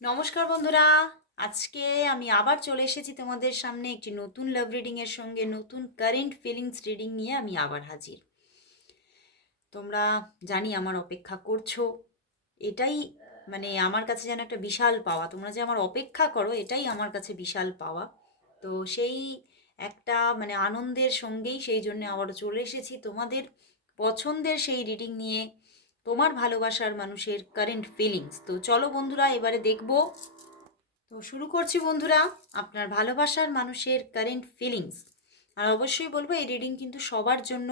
নমস্কার বন্ধুরা। আজকে আমি আবার চলে এসেছি তোমাদের সামনে একটি নতুন লাভ রিডিংয়ের সঙ্গে, নতুন কারেন্ট ফিলিংস রিডিং নিয়ে আমি আবার হাজির। তোমরা জানি আমার অপেক্ষা করছ। এটাই মানে আমার কাছে যেন একটা বিশাল পাওয়া। তোমরা যে আমার অপেক্ষা করো, এটাই আমার কাছে বিশাল পাওয়া। তো সেই একটা মানে আনন্দের সঙ্গেই সেই জন্য আবারও চলে এসেছি। তোমাদের পছন্দের সেই রিডিং নিয়ে তোমার ভালোবাসার মানুষের কারেন্ট ফিলিংস তো চলো বন্ধুরা, এবারে দেখব। তো শুরু করছি বন্ধুরা, আপনার ভালোবাসার মানুষের কারেন্ট ফিলিংস আর অবশ্যই বলব, এই রিডিং কিন্তু সবার জন্য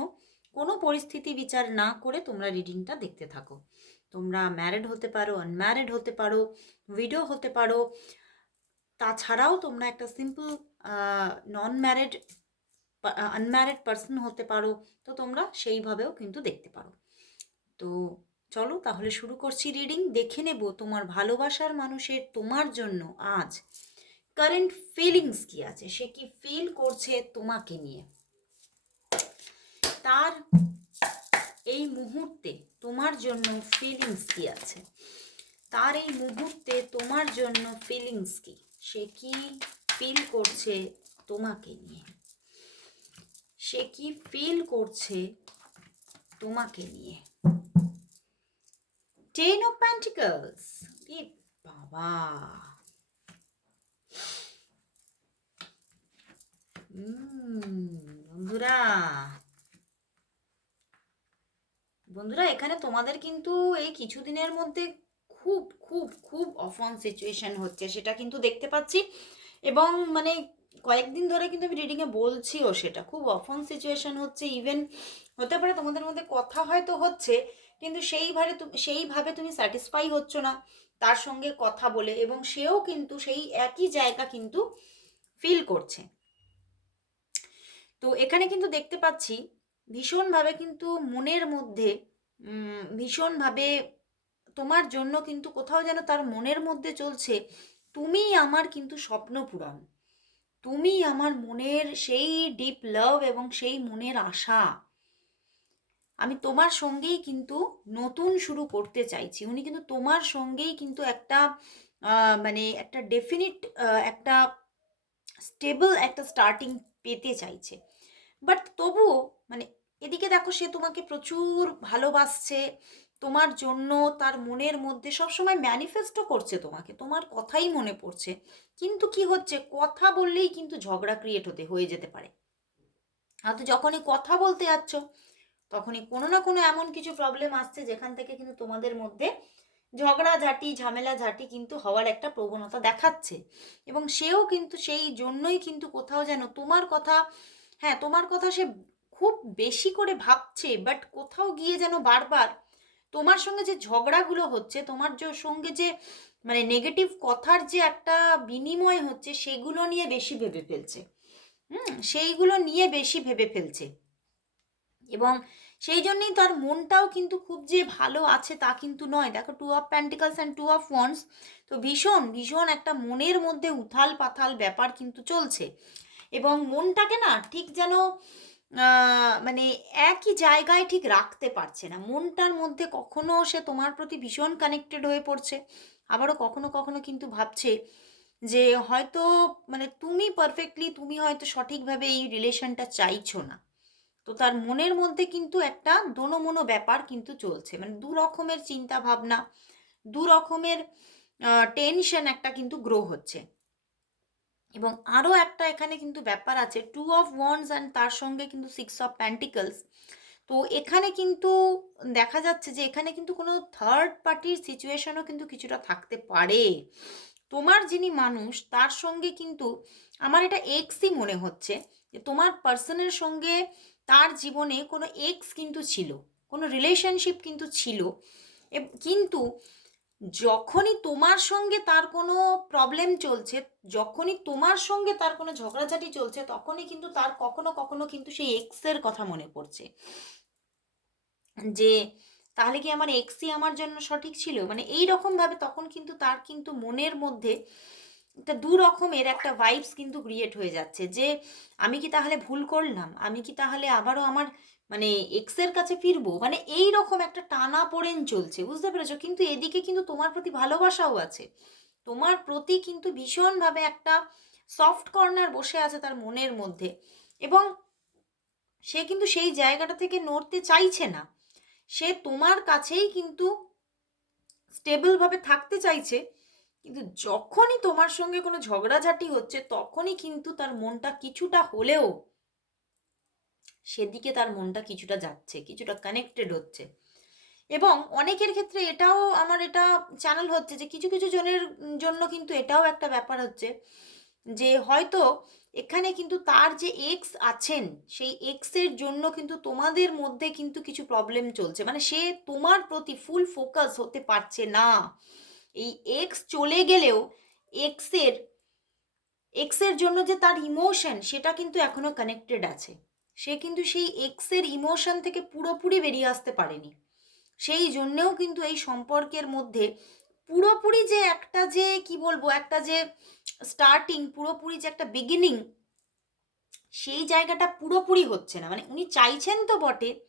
কোনো পরিস্থিতি বিচার না করে তোমরা রিডিংটা দেখতে থাকো। তোমরা ম্যারেড হতে পারো আনম্যারিড হতে পারো ভিডিও হতে পারো। তাছাড়াও তোমরা একটা simple non married unmarried person হতে পারো। তো তোমরা সেইভাবেও কিন্তু দেখতে পারো। তো চলো তাহলে শুরু করছি রিডিং দেখে নেব তোমার ভালোবাসার মানুষের তোমার জন্য আজ কারেন্ট ফিলিংস কি আছে? সে কি ফিল করছে তোমাকে নিয়ে? তার এই মুহূর্তে তোমার জন্য ফিলিংস কি আছে? তার এই মুহূর্তে তোমার জন্য ফিলিংস কি? সে কি ফিল করছে তোমাকে নিয়ে? সে কি ফিল করছে তোমাকে নিয়ে? টেন অফ প্যান্টিকলস এ বাবা বন্ধুরা। বন্ধুরা, এখানে তোমাদের কিন্তু এই কিছুদিনের মধ্যে খুব খুব খুব অফন সিচুয়েশন হচ্ছে, সেটা কিন্তু দেখতে পাচ্ছি। এবং মানে কয়েকদিন ধরে কিন্তু আমি রিডিংয়ে বলছিও সেটা। খুব অফন সিচুয়েশন হচ্ছে ইভেন হতে পারে তোমাদের মধ্যে কথা হয়তো হচ্ছে কিন্তু সেইভাবে সেইভাবে তুমি স্যাটিসফাই হচ্ছ না, তার সঙ্গে কথা বলে এবং সেও কিন্তু সেই একই জায়গা কিন্তু ফিল করছে। তো এখানে কিন্তু দেখতে পাচ্ছি ভীষণভাবে কিন্তু মনের মধ্যে ভীষণভাবে তোমার জন্য কিন্তু কোথাও যেন তার মনের মধ্যে চলছে তুমি আমার কিন্তু স্বপ্ন পূরণ। তুমি আমার মনের সেই ডিপ লাভ এবং সেই মনের আশা। আমি তোমার সঙ্গেই কিন্তু নতুন শুরু করতে চাইছি। উনি কিন্তু তোমার সঙ্গেই কিন্তু একটা মানে একটা ডেফিনিট একটা স্টেবল একটা স্টার্টিং পেতে চাইছে। বাট তবুও মানে এদিকে দেখো, সে তোমাকে প্রচুর ভালোবাসছে। তোমার জন্য, তার মনের মধ্যে সবসময় ম্যানিফেস্টও করছে তোমাকে। তোমার কথাই মনে পড়ছে। কিন্তু কি হচ্ছে? কথা বললেই কিন্তু ঝগড়া ক্রিয়েট হতে, হয়ে যেতে পারে। হয়তো যখনই কথা বলতে যাচ্ছ তখনই কোনো না কোনো এমন কিছু প্রবলেম আসছে যেখান থেকে কিন্তু তোমাদের মধ্যে ঝগড়া ঝাঁটি ঝামেলা ঝাঁটি কিন্তু হওয়ার একটা প্রবণতা দেখাচ্ছে। এবং সেও কিন্তু সেই জন্যই কিন্তু কোথাও যেন তোমার কথা হ্যাঁ তোমার কথা সে খুব বেশি করে ভাবছে বাট কোথাও গিয়ে যেন বারবার তোমার সঙ্গে যে ঝগড়াগুলো হচ্ছে, তোমার যে সঙ্গে যে মানে নেগেটিভ কথার যে একটা বিনিময় হচ্ছে, সেগুলো নিয়ে বেশি ভেবে ফেলছে। হুম, সেইগুলো নিয়ে বেশি ভেবে ফেলছে। এবং সেই জন্যই তার মনটাও কিন্তু খুব যে ভালো আছে তা কিন্তু নয়। দেখো two of particles and two of ones তো ভীষণ ভীষণ একটা মনের মধ্যে উথাল পাথাল ব্যাপার কিন্তু চলছে। এবং মনটাকে না ঠিক যেন মানে একই জায়গায় ঠিক রাখতে পারছে না। মনটার মধ্যে কখনো সে তোমার প্রতি ভীষণ কানেক্টেড হয়ে পড়ছে। আবারও কখনো কখনো কিন্তু ভাবছে যে হয়তো মানে তুমি পারফেক্টলি তুমি হয়তো সঠিকভাবে এই রিলেশনটা চাইছো না। তো তার মনের মধ্যে কিন্তু একটা দোনোমনো ব্যাপার কিন্তু চলছে। মানে দু রকমের চিন্তা ভাবনা দু রকমের টেনশন একটা কিন্তু গ্রো হচ্ছে। এবং আরও একটা এখানে কিন্তু ব্যাপার আছে টু অফ ওয়ান্স অ্যান্ড তার সঙ্গে কিন্তু সিক্স অফ প্যান্টিকলস তো এখানে কিন্তু দেখা যাচ্ছে যে এখানে কিন্তু কোনো থার্ড পার্টির সিচুয়েশনও কিন্তু কিছুটা থাকতে পারে। তোমার যিনি মানুষ, তার সঙ্গে কিন্তু আমার এটা এক্সই মনে হচ্ছে যে তোমার পার্সনের সঙ্গে তার জীবনে কোনো এক্স কিন্তু ছিল, কোনো রিলেশনশিপ কিন্তু ছিল। কিন্তু যখনই তোমার সঙ্গে তার কোনো প্রবলেম চলছে, যখনই তোমার সঙ্গে তার কোনো ঝগড়াঝাটি চলছে, তখনই কিন্তু তার কখনো কখনো কিন্তু সেই এক্সের কথা মনে পড়ছে। যে, তাহলে কি আমার এক্সই আমার জন্য সঠিক ছিল? মানে এই রকম ভাবে তখন কিন্তু তার কিন্তু মনের মধ্যে একটা দু রকমের একটা ভাইবস কিন্তু ক্রিয়েট হয়ে যাচ্ছে যে আমি কি তাহলে ভুল করলাম? আমি কি তাহলে আবারও আমার মানে এক্সের কাছে ফিরবো? মানে এই রকম একটা টানা পড়েন চলছে, বুঝতে পেরেছ? কিন্তু এদিকে কিন্তু তোমার প্রতি ভালোবাসাও আছে। তোমার প্রতি কিন্তু ভীষণভাবে একটা সফট কর্নার বসে আছে তার মনের মধ্যে। এবং সে কিন্তু সেই জায়গাটা থেকে নড়তে চাইছে না। সে তোমার কাছেই কিন্তু স্টেবলভাবে থাকতে চাইছে। কিন্তু যখনই তোমার সঙ্গে কোনো ঝগড়াঝাটি হচ্ছে, তখনই কিন্তু তার মনটা কিছুটা হলেও সেদিকে তার মনটা কিছুটা যাচ্ছে, কিছুটা কানেক্টেড হচ্ছে। এবং অনেকের ক্ষেত্রে এটাও আমার এটা চ্যানেল হচ্ছে যে কিছু কিছু জনের জন্য কিন্তু এটাও একটা ব্যাপার হচ্ছে যে হয়তো এখানে কিন্তু তার যে এক্স আছেন, সেই এক্সের জন্য কিন্তু তোমাদের মধ্যে কিন্তু কিছু প্রবলেম চলছে। মানে সে তোমার প্রতি ফুল ফোকাস হতে পারছে না। এই এক্স চলে গেলেও এক্সের এক্সের জন্য যে তার ইমোশন সেটা কিন্তু এখনও কানেক্টেড আছে। সে কিন্তু সেই এক্সের ইমোশন থেকে পুরোপুরি বেরিয়ে আসতে পারেনি। সেই জন্যেও কিন্তু এই সম্পর্কের মধ্যে পুরোপুরি যে একটা যে, কি বলব, একটা যে স্টার্টিং পুরোপুরি যে একটা বিগিনিং সেই জায়গাটা পুরোপুরি হচ্ছে না। মানে উনি চাইছেন তো বটে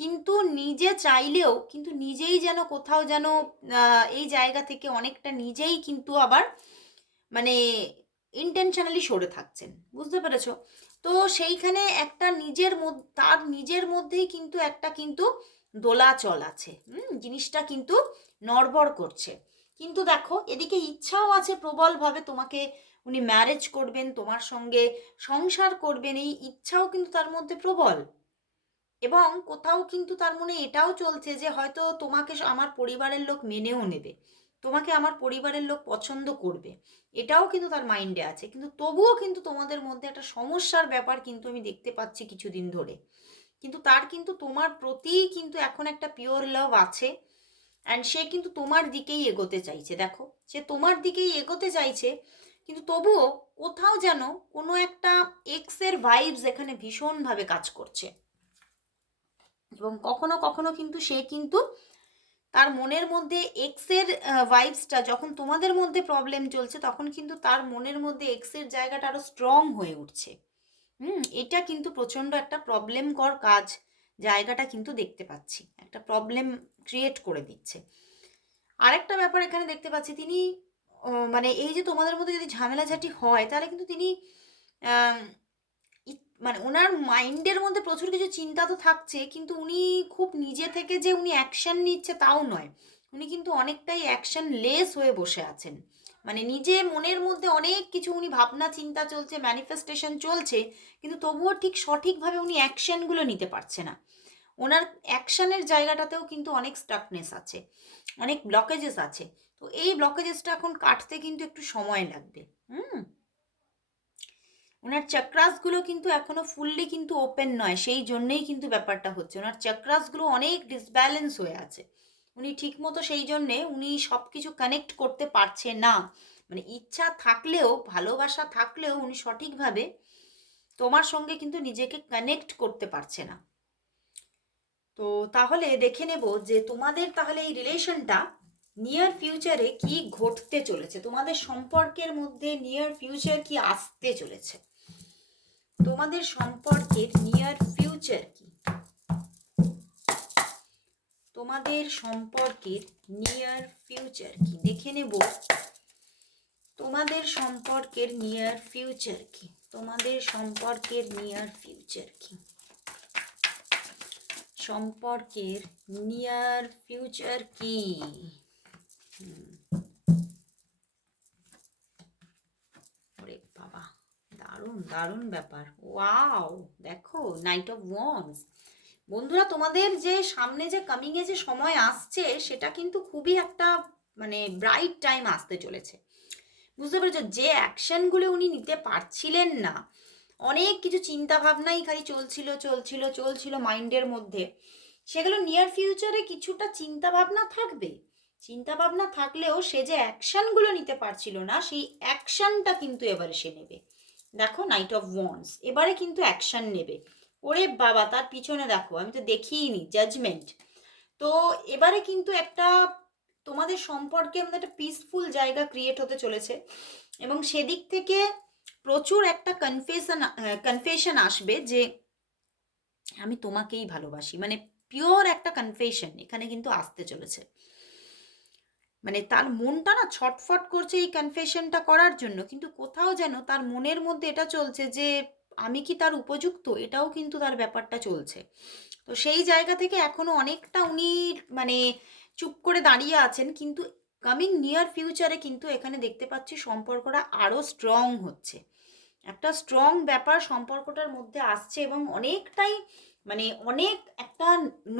কিন্তু নিজে চাইলেও, কিন্তু নিজেই যেন কোথাও যেন এই জায়গা থেকে অনেকটা নিজেই কিন্তু আবার মানে ইন্টেনশনালি সরে থাকছেন। বুঝতে পেরেছ? তো সেইখানে একটা নিজের তার নিজের মধ্যেই কিন্তু একটা কিন্তু দোলাচল আছে। হুম? জিনিসটা কিন্তু নড়বড় করছে। কিন্তু দেখো, এদিকে ইচ্ছাও আছে প্রবলভাবে তোমাকে উনি ম্যারেজ করবেন, তোমার সঙ্গে সংসার করবেন, এই ইচ্ছাও কিন্তু তার মধ্যে প্রবল। এবং কোথাও কিন্তু তার মনে এটাও চলছে যে হয়তো তোমাকে আমার পরিবারের লোক মেনেও নেবে। তোমাকে আমার পরিবারের লোক পছন্দ করবে। এটাও কিন্তু তার মাইন্ডে আছে। কিন্তু তবুও কিন্তু তোমাদের মধ্যে একটা সমস্যার ব্যাপার কিন্তু আমি দেখতে পাচ্ছি কিছুদিন ধরে। কিন্তু তার কিন্তু তোমার প্রতি কিন্তু এখন একটা পিওর লাভ আছে। অ্যান্ড সে কিন্তু তোমার দিকেই এগোতে চাইছে, দেখো। সে তোমার দিকেই এগোতে চাইছে, কিন্তু তবুও কোথাও যেন কোনো একটা এক্সের ভাইবস এখানে ভীষণভাবে কাজ করছে। এবং কখনো কখনো কিন্তু সে কিন্তু তার মনের মধ্যে এক্সের ভাইবসটা যখন তোমাদের মধ্যে প্রবলেম চলছে, তখন কিন্তু তার মনের মধ্যে এক্সের জায়গাটা আরও স্ট্রং হয়ে উঠছে। হুম, এটা কিন্তু প্রচণ্ড একটা প্রবলেমকর কাজ জায়গাটা কিন্তু দেখতে পাচ্ছি। একটা প্রবলেম ক্রিয়েট করে দিচ্ছে। আরেকটা ব্যাপার এখানে দেখতে পাচ্ছি, তিনি মানে এই যে তোমাদের মধ্যে যদি ঝামেলাঝাটি হয়, তাহলে কিন্তু তিনি মানে ওনার মাইন্ডের মধ্যে প্রচুর কিছু চিন্তা তো থাকছে, কিন্তু উনি খুব নিজে থেকে যে উনি অ্যাকশন নিচ্ছে তাও নয়। উনি কিন্তু অনেকটাই অ্যাকশন লেস হয়ে বসে আছেন। মানে নিজে মনের মধ্যে অনেক কিছু উনি ভাবনা চিন্তা চলছে ম্যানিফেস্টেশন চলছে, কিন্তু তবুও ঠিক সঠিকভাবে উনি অ্যাকশনগুলো নিতে পারছে না। ওনার অ্যাকশানের জায়গাটাতেও কিন্তু অনেক স্টাকনেস আছে, অনেক ব্লকেজেস আছে। তো এই ব্লকেজেসটা এখন কাটতে কিন্তু একটু সময় লাগবে। হুম? ওনার চক্রাসগুলো কিন্তু এখনও ফুললি কিন্তু ওপেন নয়, সেই জন্যেই কিন্তু ব্যাপারটা হচ্ছে। ওনার চক্রাসগুলো অনেক ডিসব্যালেন্স হয়ে আছে। উনি ঠিকমতো সেই জন্যে উনি সব কিছু কানেক্ট করতে পারছে না। মানে ইচ্ছা থাকলেও, ভালোবাসা থাকলেও উনি সঠিকভাবে তোমার সঙ্গে কিন্তু নিজেকে কানেক্ট করতে পারছে না। তো তাহলে দেখে নেব যে তোমাদের তাহলে এই রিলেশনটা নিয়ার ফিউচারে কি ঘটতে চলেছে? তোমাদের সম্পর্কের মধ্যে নিয়ার ফিউচার কি আসতে চলেছে? তোমাদের সম্পর্কের নিয়ার ফিউচার কি? তোমাদের সম্পর্কের নিয়ার ফিউচার কি? দেখে নেব। তোমাদের সম্পর্কের নিয়ার ফিউচার কি? তোমাদের সম্পর্কের নিয়ার ফিউচার কি? সম্পর্কের নিয়ার ফিউচার কি? ওরে বাবা দারুণ দারুণ ব্যাপার। ওয়াও, দেখো নাইট অফ ওয়ান্স বন্ধুরা, তোমাদের যে সামনে যে কামিংয়ে যে সময় আসছে, সেটা কিন্তু খুবই একটা মানে ব্রাইট টাইম আসতে চলেছে। বুঝতে পেরেছ, যে অ্যাকশনগুলো উনি নিতে পারছিলেন না, অনেক কিছু চিন্তা ভাবনাই খালি চলছিল চলছিল চলছিল মাইন্ডের মধ্যে। সেগুলো নিয়ার ফিউচারে কিছুটা চিন্তা ভাবনা থাকবে। চিন্তা ভাবনা থাকলেও সে যে অ্যাকশনগুলো নিতে পারছিল না, সেই অ্যাকশনটা কিন্তু এবারে সে নেবে। দেখো নাইট অফ ওয়ান্স এবারে কিন্তু অ্যাকশন নেবে। ওরে বাবা, তার পিছনে দেখো, আমি তো দেখিনি জাজমেন্ট তো এবারে কিন্তু একটা, তোমাদের সম্পর্কে আমাদের একটা পিসফুল জায়গা ক্রিয়েট হতে চলেছে। এবং সেদিক থেকে প্রচুর একটা কনফেশন কনফেশন আসবে যে, আমি তোমাকেই ভালোবাসি। মানে পিওর একটা কনফেশন এখানে কিন্তু আসতে চলেছে। মানে তার মনটা না ছটফট করছে এই কনফেশনটা করার জন্য। কিন্তু কোথাও যেন তার মনের মধ্যে এটা চলছে যে, আমি কি তার উপযুক্ত? এটাও কিন্তু তার ব্যাপারটা চলছে। তো সেই জায়গা থেকে এখনও অনেকটা উনি মানে চুপ করে দাঁড়িয়ে আছেন। কিন্তু কামিং নিয়ার ফিউচারে কিন্তু এখানে দেখতে পাচ্ছি সম্পর্কটা আরও স্ট্রং হচ্ছে। একটা স্ট্রং ব্যাপার সম্পর্কটার মধ্যে আসছে এবং অনেকটাই মানে অনেক একটা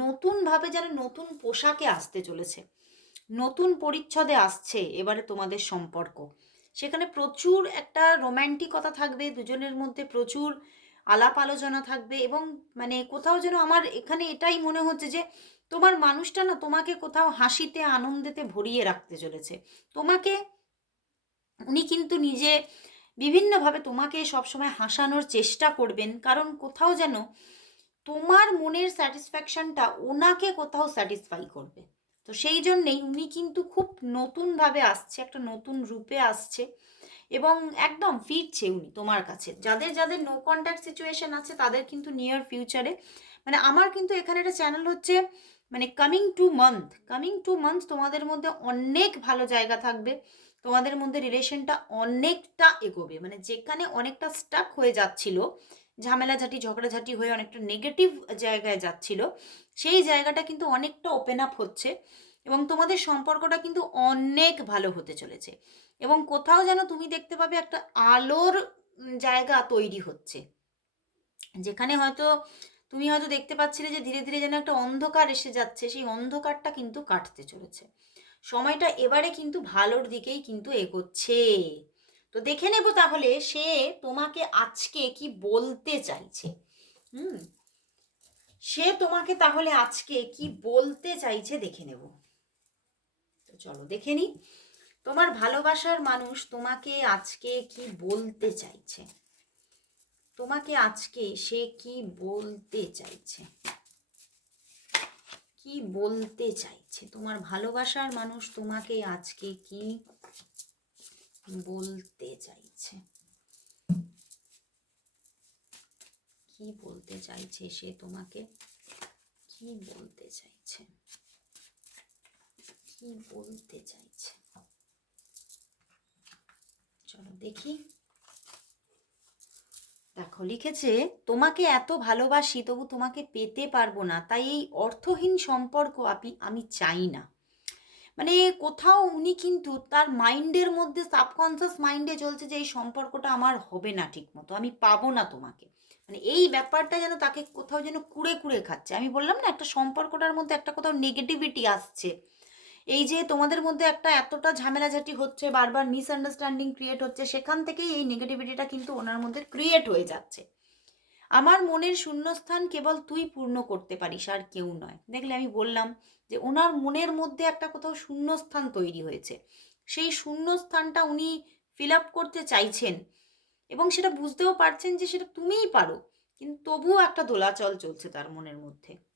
নতুনভাবে যেন নতুন পোশাকে আসতে চলেছে। নতুন পরিচ্ছদে আসছে এবারে তোমাদের সম্পর্ক। সেখানে প্রচুর একটা রোম্যান্টিকতা থাকবে, দুজনের মধ্যে প্রচুর আলাপ আলোচনা থাকবে এবং মানে কোথাও যেন আমার এখানে এটাই মনে হচ্ছে যে তোমার মানুষটা না তোমাকে কোথাও হাসিতে, আনন্দেতে ভরিয়ে রাখতে চলেছে। তোমাকে, উনি কিন্তু নিজে বিভিন্নভাবে তোমাকে সবসময় হাসানোর চেষ্টা করবেন, কারণ কোথাও যেন তোমার মনের স্যাটিসফ্যাকশনটা ওনাকে কোথাও স্যাটিসফাই করবে। তো সেই জন্যেই উনি কিন্তু খুব নতুনভাবে আসছে, একটা নতুন রূপে আসছে এবং একদম ফিরছে উনি তোমার কাছে। যাদের যাদের নো কন্ট্যাক্ট সিচুয়েশন আছে তাদের কিন্তু নিয়ার ফিউচারে মানে আমার কিন্তু এখানে একটা চ্যানেল হচ্ছে মানে coming to month coming to month তোমাদের মধ্যে অনেক ভালো জায়গা থাকবে, তোমাদের মধ্যে রিলেশনটা অনেকটা এগোবে মানে যেখানে অনেকটা স্টাক হয়ে যাচ্ছিল ঝামেলাঝাটি, ঝগড়াঝাটি হয়ে অনেকটা নেগেটিভ জায়গায় যাচ্ছিল। সেই জায়গাটা কিন্তু অনেকটা ওপেন আপ হচ্ছে এবং তোমাদের সম্পর্কটা কিন্তু অনেক ভালো হতে চলেছে এবং কোথাও যেন তুমি দেখতে পাবে একটা আলোর জায়গা তৈরি হচ্ছে। যেখানে হয়তো তুমি হয়তো দেখতে পাচ্ছিলে যে ধীরে ধীরে যেন একটা অন্ধকার এসে যাচ্ছে, সেই অন্ধকারটা কিন্তু কাটতে চলেছে। সময়টা এবারে কিন্তু ভালোর দিকেই কিন্তু এগোচ্ছে। তো দেখে নেব তাহলে সে তোমাকে আজকে কি বলতে চাইছে। হুম? সে তোমাকে তাহলে আজকে কি বলতে চাইছে দেখে নেব। তো চলো দেখে নি। তোমার ভালোবাসার মানুষ তোমাকে আজকে কি বলতে চাইছে? তোমাকে আজকে সে কি বলতে চাইছে? কি বলতে চাইছে? তোমার ভালোবাসার মানুষ তোমাকে আজকে কি বলতে চাইছে। কি বলতে চাইছে সে তোমাকে? কি বলতে চাইছে? কি বলতে চাইছে? চলো দেখি। দেখো, লিখেছে, তোমাকে এত ভালোবাসি, তবু তোমাকে পেতে পারব না, তাই এই অর্থহীন সম্পর্ক আপনি, আমি চাই না। মানে কোথাও উনি কিন্তু তার মাইন্ডের মধ্যে সাবকনসিয়াস মাইন্ডে চলছে যে এই সম্পর্কটা আমার হবে না ঠিক মতো আমি পাবো না তোমাকে। মানে এই ব্যাপারটা যেন তাকে কোথাও যেন কুড়ে কুড়ে খাচ্ছে। আমি বললাম না, একটা সম্পর্কটার মধ্যে একটা কোথাও নেগেটিভিটি আসছে। এই যে তোমাদের মধ্যে একটা এতটা ঝামেলাঝাটি হচ্ছে, বারবার মিসআন্ডারস্ট্যান্ডিং ক্রিয়েট হচ্ছে, সেখান থেকেই এই নেগেটিভিটিটা কিন্তু ওনার মধ্যে ক্রিয়েট হয়ে যাচ্ছে। আমার মনের শূন্যস্থান কেবল তুই পূর্ণ করতে পারিস, আর কেউ নয়। দেখলে আমি বললাম যে, ওনার মনের মধ্যে একটা কোথাও শূন্যস্থান তৈরি হয়েছে। সেই শূন্যস্থানটা উনি ফিল আপ করতে চাইছেন এবং সেটা বুঝতেও পারছেন যে, সেটা তুমিই পারো। কিন্তু তবুও একটা দোলাচল চলছে তার মনের মধ্যে।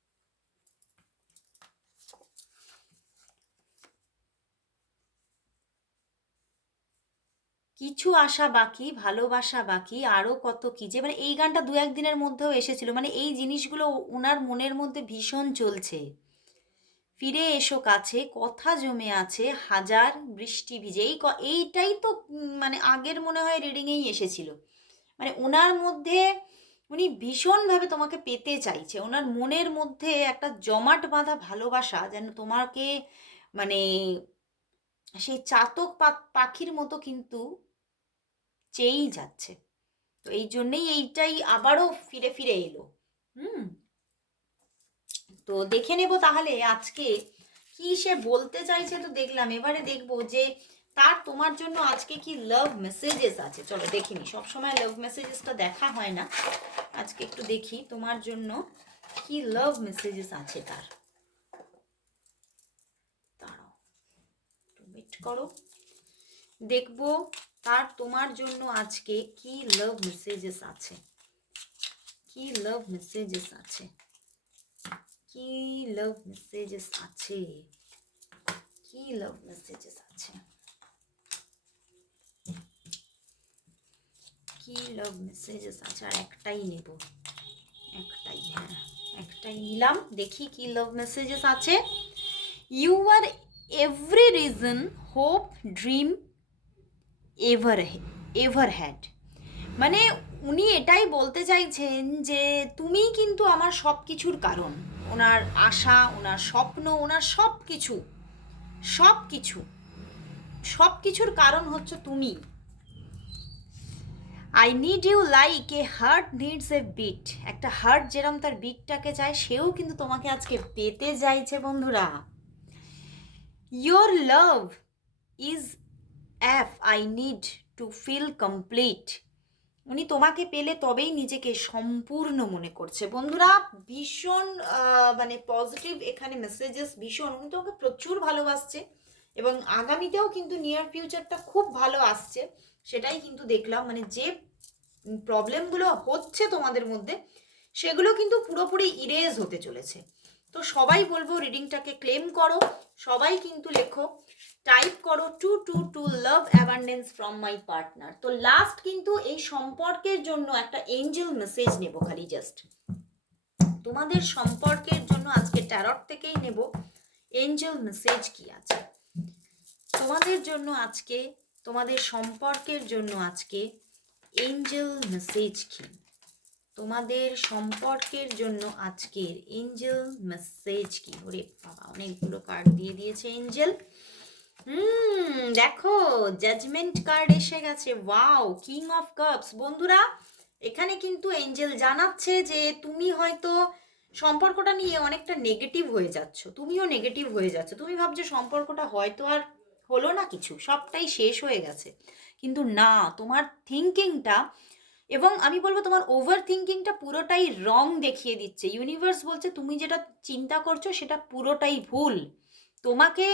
কিছু আশা বাকি, ভালোবাসা বাকি আরও কত কি যে। মানে এই গানটা দু একদিনের মধ্যেও এসেছিল। মানে এই জিনিসগুলো ওনার মনের মধ্যে ভীষণ চলছে। ফিরে এসো কাছে, কথা জমে আছে, হাজার বৃষ্টি ভিজে। এই এইটাই তো মানে আগের মনে হয় রিডিংয়েই এসেছিল। মানে ওনার মধ্যে, উনি ভীষণভাবে তোমাকে পেতে চাইছে। ওনার মনের মধ্যে একটা জমাট বাঁধা ভালোবাসা যেন তোমাকে মানে সেই চাতক পাখির মতো কিন্তু চেয়েই যাচ্ছে। তো এই জন্যেই এইটাই আবারও ফিরে ফিরে এলো। হুম। তো দেখে নেব তাহলে আজকে কি সে বলতে চাইছে তো দেখলাম। এবারে দেখব যে তার তোমার জন্য আজকে কি লাভ মেসেজেস আছে। চলো দেখিনি সবসময় লাভ মেসেজেসটা দেখা হয় না। আজকে একটু দেখি তোমার জন্য কি লাভ মেসেজেস আছে তার। একটু করো। দেখব তার তোমার জন্য আজকে কি লাভ মেসেজেস আছে? কি লাভ মেসেজেস আছে? কি লাভ মেসেজেস আছে? কি লাভ মেসেজেস আছে? কি লাভ মেসেজেস আছে? আর একটাই নেব। একটাই হ্যাঁ একটাই নিলাম। দেখি কি লাভ মেসেজেস আছে। You are every reason hope dream ever ever had মানে উনি এটাই বলতে চাইছেন যে তুমি কিন্তু আমার সব কিছুর কারণ। ওনার আশা, ওনার স্বপ্ন, ওনার সব কিছু সব কিছু সব কিছুর কারণ হচ্ছে তুমি। I need you like a heart needs a beat একটা হার্ট যেরম তার বিটটাকে চায়, সেও কিন্তু তোমাকে আজকে পেতে চাইছে, বন্ধুরা। Your love is all I need to feel complete উনি তোমাকে পেলে তবেই নিজেকে সম্পূর্ণ মনে করছে। বন্ধুরা, ভীষণ মানে পজিটিভ এখানে মেসেজেস ভীষণ। উনি তোমাকে প্রচুর ভালোবাসছে এবং আগামীতেও কিন্তু নিয়ার ফিউচারটা খুব ভালো আসছে। সেটাই কিন্তু দেখলাম। মানে যে প্রবলেমগুলো হচ্ছে তোমাদের মধ্যে, সেগুলো কিন্তু পুরোপুরি ইরেজ হতে চলেছে। তো সবাই বলব রিডিংটাকে ক্লেম করো। সবাই কিন্তু লেখো টাইপ করো two two two love abundance from my partner তো লাস্ট কিন্তু এই সম্পর্কের জন্য একটা এঞ্জেল মেসেজ নেব খালি জাস্ট তোমাদের সম্পর্কের জন্য আজকে ট্যারট থেকেই নেব এঞ্জেল মেসেজ কি আছে? তোমাদের জন্য আজকে, তোমাদের সম্পর্কের জন্য আজকে এঞ্জেল মেসেজ কি? তোমাদের সম্পর্কের জন্য আজকের এঞ্জেল মেসেজ কি? ওরে বাবা, অনেকগুলো কার্ড দিয়ে দিয়েছে এঞ্জেল। হুম, দেখো জাজমেন্ট কার্ড এসে গেছে। ওয়াও কিং অফ কাপস বন্ধুরা, এখানে কিন্তু এঞ্জেল জানাচ্ছে যে তুমি হয়তো সম্পর্কটা নিয়ে অনেকটা নেগেটিভ হয়ে যাচ্ছ। তুমিও নেগেটিভ হয়ে যাচ্ছ। তুমি ভাবছ সম্পর্কটা হয়তো আর হলো না কিছু, সবটাই শেষ হয়ে গেছে। কিন্তু না, তোমার থিঙ্কিংটা এবং আমি বলব তোমার ওভার থিঙ্কিংটা পুরোটাই রং দেখিয়ে দিচ্ছে। ইউনিভার্স বলছে, তুমি যেটা চিন্তা করছ, সেটা পুরোটাই ভুল। তোমাকে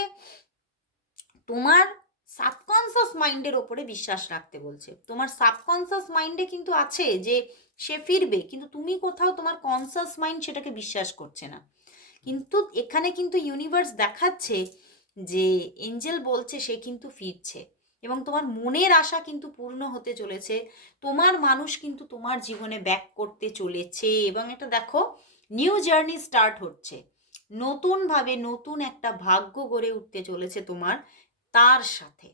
তোমার সাবকনসিয়াস মাইন্ডের ওপরে বিশ্বাস রাখতে বলছে। তোমার সাবকনসিয়াস মাইন্ডে কিন্তু আছে যে, সে ফিরবে, কিন্তু তুমি কোথাও তোমার কনসিয়াস মাইন্ড সেটাকে বিশ্বাস করছে না। কিন্তু এখানে কিন্তু ইউনিভার্স দেখাচ্ছে যে এঞ্জেল বলছে সে কিন্তু ফিরছে। এবং তোমার মনের আশা কিন্তু পূর্ণ হতে চলেছে। তোমার মানুষ কিন্তু তোমার জীবনে ব্যাক করতে চলেছে এবং এটা দেখো নিউ জার্নি স্টার্ট হচ্ছে। নতুনভাবে নতুন একটা ভাগ্য গড়ে উঠতে চলেছে তোমার তার সাথে।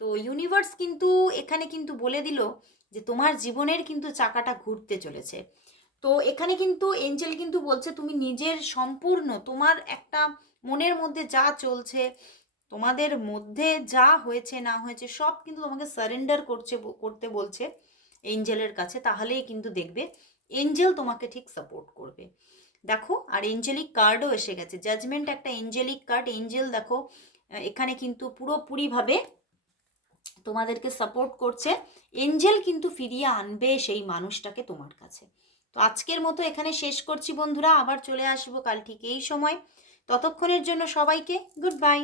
তো ইউনিভার্স কিন্তু এখানে কিন্তু বলে দিল যে তোমার জীবনের কিন্তু চাকাটা ঘুরতে চলেছে। তো এখানে কিন্তু এঞ্জেল কিন্তু বলছে, তুমি নিজের সম্পূর্ণ তোমার একটা মনের মধ্যে যা চলছে তোমাদের মধ্যে যা হয়েছে, না হয়েছে, সব কিন্তু তোমাকে সারেন্ডার করছে করতে বলছে এঞ্জেলের কাছে। তাহলেই কিন্তু দেখবে এঞ্জেল তোমাকে ঠিক সাপোর্ট করবে। দেখো, আর এঞ্জেলিক কার্ডও এসে গেছে। জাজমেন্ট একটা এঞ্জেলিক কার্ড এঞ্জেল দেখো এখানে কিন্তু পুরোপুরিভাবে তোমাদেরকে সাপোর্ট করছে। এঞ্জেল কিন্তু ফিরিয়ে আনবে সেই মানুষটাকে তোমার কাছে। তো আজকের মতো এখানে শেষ করছি বন্ধুরা। আবার চলে আসব কাল ঠিক এই সময়। ততক্ষণের জন্য সবাইকে গুড বাই।